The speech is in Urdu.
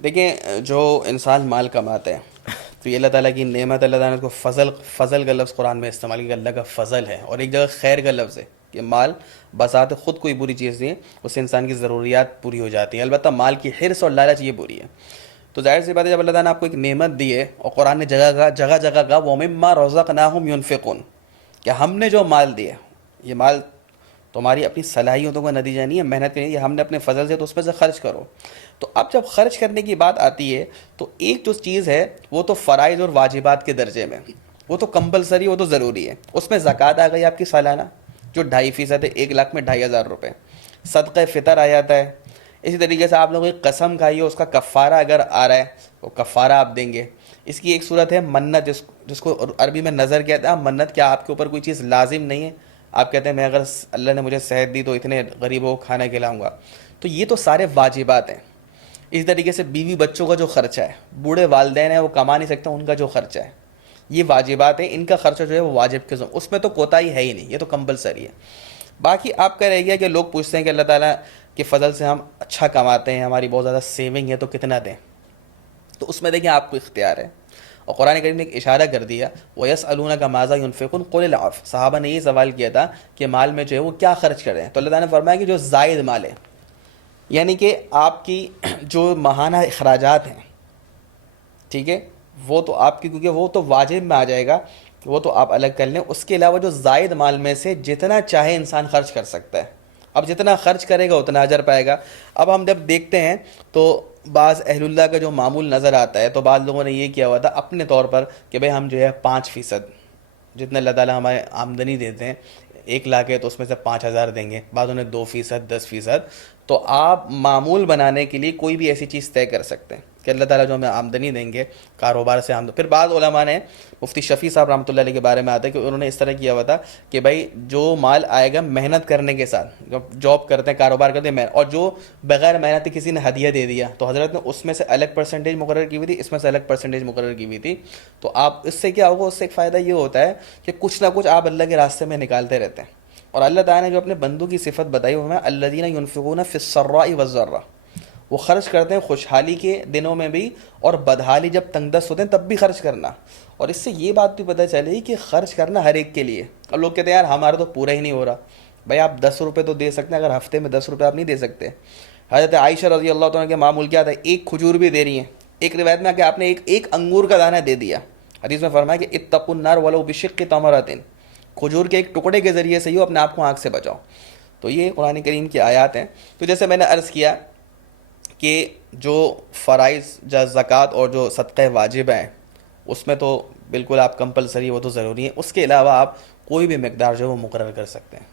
دیکھیں جو انسان مال کماتے ہیں تو یہ اللہ تعالیٰ کی نعمت، اللہ تعالیٰ نے اس کو فضل کا لفظ قرآن میں استعمال کیا، اللہ کا فضل ہے، اور ایک جگہ خیر کا لفظ ہے کہ مال بذات خود کوئی بری چیز نہیں ہے، اس سے انسان کی ضروریات پوری ہو جاتی ہیں، البتہ مال کی حرص اور لالچ یہ بری ہے۔ تو ظاہر سی بات ہے جب اللہ تعالیٰ نے آپ کو ایک نعمت دی ہے، اور قرآن نے جگہ جگہ کہا وَمِمَّا رَزَقْنَاهُمْ يُنْفِقُونَ، کہ ہم نے جو مال دیا، یہ مال تمہاری اپنی صلاحیتوں کا نتیجہ نہیں ہے، محنت کا نہیں ہے، یہ ہم نے اپنے فضل سے، تو اس میں سے خرچ کرو۔ تو اب جب خرچ کرنے کی بات آتی ہے تو ایک جو چیز ہے وہ تو فرائض اور واجبات کے درجے میں، وہ تو کمپلسری، وہ تو ضروری ہے، اس میں زکوٰۃ آ گئی آپ کی سالانہ جو 2.5% ہے، 1 لاکھ میں 2,500 روپے، صدقہ فطر آ جاتا ہے، اسی طریقے سے آپ لوگوں کی قسم کھائی ہے اس کا کفارہ اگر آ رہا ہے وہ کفارہ آپ دیں گے۔ اس کی ایک صورت ہے منت، جس کو عربی میں نظر کہتے ہیں۔ منت کیا آپ کے اوپر کوئی چیز لازم نہیں ہے، آپ کہتے ہیں میں اگر اللہ نے مجھے صحت دی تو اتنے غریبوں کو کھانا کھلاؤں گا، تو یہ تو سارے واجبات ہیں۔ اسی طریقے سے بیوی بچوں کا جو خرچہ ہے، بوڑھے والدین ہیں وہ کما نہیں سکتے، ان کا جو خرچہ ہے، یہ واجبات ہیں، ان کا خرچہ جو ہے وہ واجب کے ذمہ، اس میں تو کوتاہی ہے ہی نہیں، یہ تو کمپلسری ہے۔ باقی آپ کا رہ گیا کہ لوگ پوچھتے ہیں کہ اللہ تعالیٰ کے فضل سے ہم اچھا کماتے ہیں، ہماری بہت زیادہ سیونگ ہے، تو کتنا دیں؟ تو اس میں دیکھیں آپ کو اختیار ہے، اور قرآن کریم نے ایک اشارہ کر دیا وَيَسْأَلُونَكَ مَاذَا يُنْفِقُونَ قُلِ الْعَفْوَ، صحابہ نے یہ سوال کیا تھا کہ مال میں جو ہے وہ کیا خرچ کریں، تو اللہ تعالیٰ نے فرمایا کہ جو زائد مال ہے، یعنی کہ آپ کی جو ماہانہ اخراجات ہیں، ٹھیک ہے، وہ تو آپ کی، کیونکہ وہ تو واجب میں آ جائے گا، وہ تو آپ الگ کر لیں، اس کے علاوہ جو زائد مال میں سے جتنا چاہے انسان خرچ کر سکتا ہے، اب جتنا خرچ کرے گا اتنا اجر پائے گا۔ اب ہم جب دیکھتے ہیں تو بعض اہل اللہ کا جو معمول نظر آتا ہے، تو بعض لوگوں نے یہ کیا ہوا تھا اپنے طور پر کہ بھئی ہم جو ہے 5% جتنے اللہ تعالیٰ ہمیں آمدنی دیتے ہیں، 1 لاکھ ہے تو اس میں سے 5,000 دیں گے، بعضوں نے 2%، 10%۔ تو آپ معمول بنانے کے لیے کوئی بھی ایسی چیز طے کر سکتے ہیں کہ اللہ تعالیٰ جو ہمیں آمدنی دیں گے کاروبار سے آمدنی۔ پھر بعض علماء نے، مفتی شفیع صاحب رحمۃ اللہ علیہ کے بارے میں آتا ہے کہ انہوں نے اس طرح کیا ہوا تھا کہ بھائی جو مال آئے گا محنت کرنے کے ساتھ، جب جاب کرتے ہیں، کاروبار کرتے ہیں، اور جو بغیر محنت کسی نے ہدیہ دے دیا تو حضرت نے اس میں سے الگ پرسنٹیج مقرر کی ہوئی تھی، اس میں سے الگ پرسنٹیج مقرر کی ہوئی تھی۔ تو آپ اس سے کیا ہوگا، اس سے ایک فائدہ یہ ہوتا ہے کہ کچھ نہ کچھ آپ اللہ کے راستے میں نکالتے رہتے ہیں۔ اور اللہ تعالیٰ نے جو اپنے بندوں کی صفت بتائی وہ ہے الذین ینفقون فی السراء والضراء، وہ خرچ کرتے ہیں خوشحالی کے دنوں میں بھی، اور بدحالی جب تنگ دست ہوتے ہیں تب بھی خرچ کرنا۔ اور اس سے یہ بات بھی پتہ چلی کہ خرچ کرنا ہر ایک کے لیے۔ اب لوگ کہتے ہیں یار ہمارا تو پورا ہی نہیں ہو رہا، بھائی آپ 10 روپے تو دے سکتے ہیں، اگر ہفتے میں 10 روپے آپ نہیں دے سکتے۔ حضرت عائشہ رضی اللہ تعالیٰ کے معمول کیا تھا، ایک کھجور بھی دے رہی ہیں، ایک روایت میں کہ آپ نے ایک انگور کا دانہ دے دیا، حدیث میں فرمایا کہ اتقوا النار ولو بشق تمرۃ، کھجور کے ایک ٹکڑے کے ذریعے سے ہی اپنے آپ کو آگ سے بچاؤ۔ تو یہ قرآن کریم کی آیات ہیں۔ تو جیسے میں نے عرض کیا کہ جو فرائض زکوٰۃ اور جو صدقہ واجب ہیں اس میں تو بالکل آپ کمپلسری، وہ تو ضروری ہے، اس کے علاوہ آپ کوئی بھی مقدار جو ہے وہ مقرر کر سکتے ہیں۔